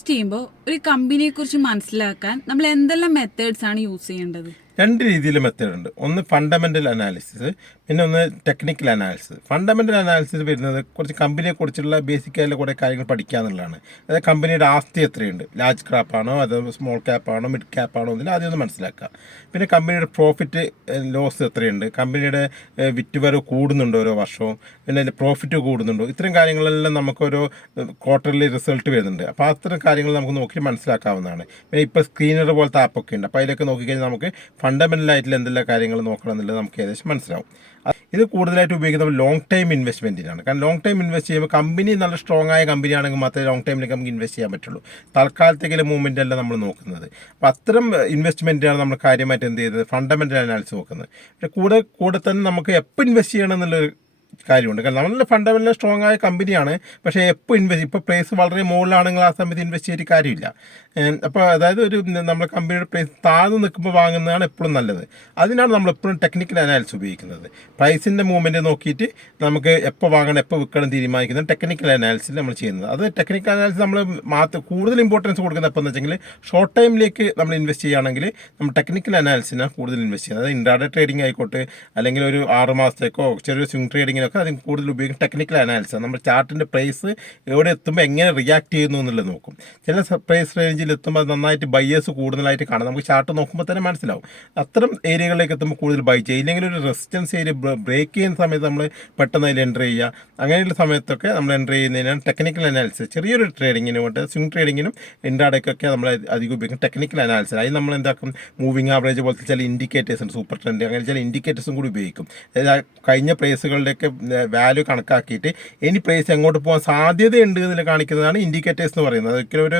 Invest ചെയ്യുമ്പോൾ ഒരു കമ്പനിയെക്കുറിച്ച് മനസ്സിലാക്കാൻ നമ്മൾ എന്തെല്ലാം മെത്തേഡ്സ് ആണ് യൂസ് ചെയ്യേണ്ടത്? രണ്ട് രീതിയിൽ മെത്തേഡ് ഉണ്ട്. ഒന്ന് ഫണ്ടമെൻ്റൽ അനാലിസിസ്, പിന്നെ ഒന്ന് ടെക്നിക്കൽ അനാലിസിസ്. ഫണ്ടമെൻ്റൽ അനാലിസിസ് വരുന്നത് കുറച്ച് കമ്പനിയെക്കുറിച്ചുള്ള ബേസിക്കായിട്ടുള്ള കുറേ കാര്യങ്ങൾ പഠിക്കുക എന്നുള്ളതാണ്. അതായത് കമ്പനിയുടെ ആസ്തി എത്രയുണ്ട്, ലാർജ് ക്യാപ്പാണോ അതോ സ്മോൾ ക്യാപ്പാണോ മിഡ് ക്യാപ്പാണോ എന്നില്ല ആദ്യം ഒന്ന് മനസ്സിലാക്കുക. പിന്നെ കമ്പനിയുടെ പ്രോഫിറ്റ് ലോസ് എത്രയുണ്ട്, കമ്പനിയുടെ വിറ്റുവരവ് കൂടുന്നുണ്ടോ ഓരോ വർഷവും, പിന്നെ അതിൻ്റെ പ്രോഫിറ്റ് കൂടുന്നുണ്ടോ, ഇത്തരം കാര്യങ്ങളെല്ലാം നമുക്കൊരു ക്വാർട്ടർലി റിസൾട്ട് വരുന്നുണ്ട്. അപ്പോൾ അത്തരം കാര്യങ്ങൾ നമുക്ക് നോക്കി മനസ്സിലാക്കാവുന്നതാണ്. പിന്നെ ഇപ്പോൾ സ്ക്രീനർ പോലത്തെ ആപ്പൊക്കെ ഉണ്ട്. അപ്പോൾ അതിലൊക്കെ നോക്കിക്കഴിഞ്ഞാൽ നമുക്ക് ഫണ്ടമെൻ്റലായിട്ടുള്ള എന്തെല്ലാം കാര്യങ്ങൾ നോക്കണം എന്നുള്ളത് നമുക്ക് ഏകദേശം മനസ്സിലാവും. ഇത് കൂടുതലായിട്ട് ഉപയോഗിക്കുന്നത് ലോങ് ടൈം ഇൻവെസ്റ്റ്മെൻറ്റിനാണ്. കാരണം ലോങ് ടൈം ഇൻവെസ്റ്റ് ചെയ്യുമ്പോൾ കമ്പനി നല്ല സ്ട്രോങ് ആയ കമ്പനി ആണെങ്കിൽ മാത്രമേ ലോങ് ടൈമിലേക്ക് നമുക്ക് ഇൻവെസ്റ്റ് ചെയ്യാൻ പറ്റുള്ളൂ. തൽക്കാലത്തേക്കുള്ള മൂവ്മെൻ്റ് അല്ല നമ്മൾ നോക്കുന്നത്. അപ്പോൾ അത്തരം ഇൻവെസ്റ്റ്മെൻറ്റാണ് നമ്മൾ കാര്യമായിട്ട് എന്ത് ചെയ്തത്, ഫണ്ടമെൻ്റൽ അനാലിസിസ് നോക്കുന്നത്. പിന്നെ കൂടെ തന്നെ നമുക്ക് എപ്പോൾ ഇൻവെസ്റ്റ് ചെയ്യണം എന്നുള്ളൊരു കാര്യമുണ്ട്. കാരണം നല്ല ഫണ്ടമെൻ്റൽ സ്ട്രോങ് ആയ കമ്പനിയാണ്, പക്ഷേ ഇപ്പോൾ പ്രൈസ് വളരെ മുകളിലാണെങ്കിൽ ആ സമയത്ത് ഇൻവെസ്റ്റ് ചെയ്തിട്ട് കാര്യമില്ല. അപ്പോൾ അതായത് നമ്മുടെ കമ്പനിയുടെ പ്രൈസ് താഴ്ന്നു നിൽക്കുമ്പോൾ വാങ്ങുന്നതാണ് എപ്പോഴും നല്ലത്. അതിനാണ് നമ്മൾ എപ്പോഴും ടെക്നിക്കൽ അനാലിസിസ് ഉപയോഗിക്കുന്നത്. പ്രൈസിൻ്റെ മൂവ്മെൻറ്റ് നോക്കിയിട്ട് നമുക്ക് എപ്പോൾ വാങ്ങണം എപ്പോൾ വിൽക്കണം തീരുമാനിക്കുന്നത് ടെക്നിക്കൽ അനാലിസിസ് നമ്മൾ ചെയ്യുന്നത്. അത് ടെക്നിക്കൽ അനാലിസിസ് നമ്മൾ കൂടുതൽ ഇമ്പോർട്ടൻസ് കൊടുക്കുന്നത് എപ്പോൾ എന്ന് വെച്ചെങ്കിൽ ഷോർട്ട് ടൈമിലേക്ക് നമ്മൾ ഇൻവെസ്റ്റ് ചെയ്യുകയാണെങ്കിൽ നമ്മൾ ടെക്നിക്കൽ അനാലിസിനാണ് കൂടുതൽ ഇൻവെസ്റ്റ് ചെയ്യുന്നത്. അതായത് ഇൻട്രാഡേ ട്രേഡിംഗ് ആയിക്കോട്ടെ, അല്ലെങ്കിൽ ഒരു 6 മാസത്തേക്കോ ചെറിയൊരു സ്വിംഗ് ട്രേഡിങ്ങിനൊക്കെ അതിന് കൂടുതൽ ഉപയോഗിക്കും ടെക്നിക്കൽ അനാലിസിസ്. നമ്മൾ ചാർട്ടിൻ്റെ പ്രൈസ് എവിടെ എത്തുമ്പോൾ എങ്ങനെ റിയാക്ട് ചെയ്യുന്നു എന്നുള്ളത് നോക്കും. ചില പ്രൈസ് റേഞ്ചിൽ എത്തുമ്പോൾ അത് നന്നായിട്ട് ബയേഴ്സ് കൂടുതലായിട്ട് കാണാം. നമുക്ക് ചാർട്ട് നോക്കുമ്പോൾ തന്നെ മനസ്സിലാവും. അത്തരം ഏരിയകളിലേക്ക് എത്തുമ്പോൾ കൂടുതൽ ബൈ ചെയ്യുക. ഇല്ലെങ്കിൽ ഒരു റെസിസ്റ്റൻസ് ഏരിയ ബ്രേക്ക് ചെയ്യുന്ന സമയത്ത് നമ്മൾ പെട്ടെന്ന് അതിൽ എൻ്റർ ചെയ്യുക. അങ്ങനെയുള്ള സമയത്തൊക്കെ നമ്മൾ എൻ്റർ ചെയ്യുന്നതിനാണ് ടെക്നിക്കൽ അനാലിസിസ്. ചെറിയൊരു ട്രേഡിങ്ങിനും സ്വിംഗ് ട്രേഡിങ്ങിനും ഇൻട്രാഡേക്കൊക്കെ നമ്മൾ അധികം ഉപയോഗിക്കും ടെക്നിക്കൽ അനാലിസിസ്. അതിന് നമ്മൾ എന്താക്കും, മൂവിങ് ആവറേജ് പോലത്തെ ചില ഇൻഡിക്കേറ്റേഴ്സ് ഉണ്ട്, സൂപ്പർ ട്രെൻഡ്, അങ്ങനെ ചില ഇൻഡിക്കേറ്റേഴ്സും കൂടി ഉപയോഗിക്കും. അതായത് കഴിഞ്ഞ പ്രൈസുകളുടെയൊക്കെ വാല്യൂ കണക്കാക്കിയിട്ട് ഇനി പ്രൈസ് എങ്ങോട്ട് പോകാൻ സാധ്യതയുണ്ട് എന്നതിൽ കാണിക്കുന്നതാണ് ഇൻഡിക്കേറ്റേഴ്സ് എന്ന് പറയുന്നത്. അതൊരിക്കലും ഒരു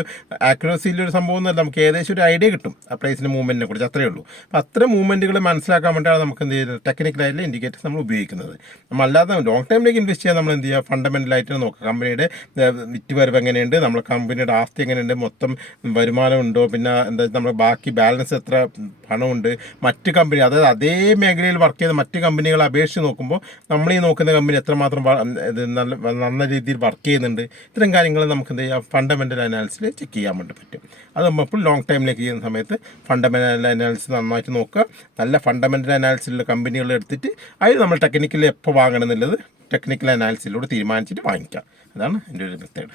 ആക്യുറസിയിലൊരു സംഭവം എന്നല്ല, നമുക്ക് ഏകദേശം ഒരു ഐഡിയ കിട്ടും ആ പ്രൈസിൻ്റെ മൂവ്മെൻറ്റിനെ കുറിച്ച്, അത്രയേ ഉള്ളൂ. അപ്പോൾ അത്തരം മൂവ്മെൻറ്റുകൾ മനസ്സിലാക്കാൻ വേണ്ടിയാണ് നമുക്ക് എന്ത് ചെയ്യുന്നത്, ടെക്നിക്കലായിട്ടുള്ള ഇൻഡിക്കേറ്റേഴ്സ് നമ്മൾ ഉപയോഗിക്കുന്നത്. നമ്മളല്ലാതെ ലോങ് ടൈമിലേക്ക് ഇൻവെസ്റ്റ് ചെയ്യാൻ നമ്മൾ എന്ത് ചെയ്യുക, ഫണ്ടമെൻ്റലായിട്ട് നോക്കുക. കമ്പനിയുടെ വിറ്റുവരവ് എങ്ങനെയുണ്ട്, നമ്മുടെ കമ്പനിയുടെ ആസ്തി എങ്ങനെയുണ്ട്, മൊത്തം വരുമാനം ഉണ്ടോ, പിന്നെ എന്താ നമ്മുടെ ബാക്കി ബാലൻസ് എത്ര പണമുണ്ട്, മറ്റ് കമ്പനി അതായത് അതേ മേഖലയിൽ വർക്ക് ചെയ്ത മറ്റ് കമ്പനികളെ അപേക്ഷിച്ച് നോക്കുമ്പോൾ നമ്മൾ ഈ നോക്കുന്ന കമ്പനി എത്രമാത്രം ഇത് നല്ല രീതിയിൽ വർക്ക് ചെയ്യുന്നുണ്ട്, ഇത്തരം കാര്യങ്ങൾ നമുക്ക് എന്ത് ചെയ്യാം, ഫണ്ടമെൻ്റൽ അനാലിസിൽ ചെക്ക് ചെയ്യാൻ വേണ്ടി പറ്റും. അത് നമ്മൾ ലോങ് ടൈമിലേക്ക് ചെയ്യുന്ന സമയത്ത് ഫണ്ടമെൻ്റൽ അനാലിസിസ് നന്നായിട്ട് നോക്കുക. നല്ല ഫണ്ടമെൻ്റൽ അനാലിസിലുള്ള കമ്പനികൾ എടുത്തിട്ട് അതിൽ നമ്മൾ ടെക്നിക്കലി എപ്പോൾ വാങ്ങണം എന്നുള്ളത് ടെക്നിക്കൽ അനാലിസിലൂടെ തീരുമാനിച്ചിട്ട് വാങ്ങിക്കാം. അതാണ് എൻ്റെ ഒരു മെത്തേഡ്.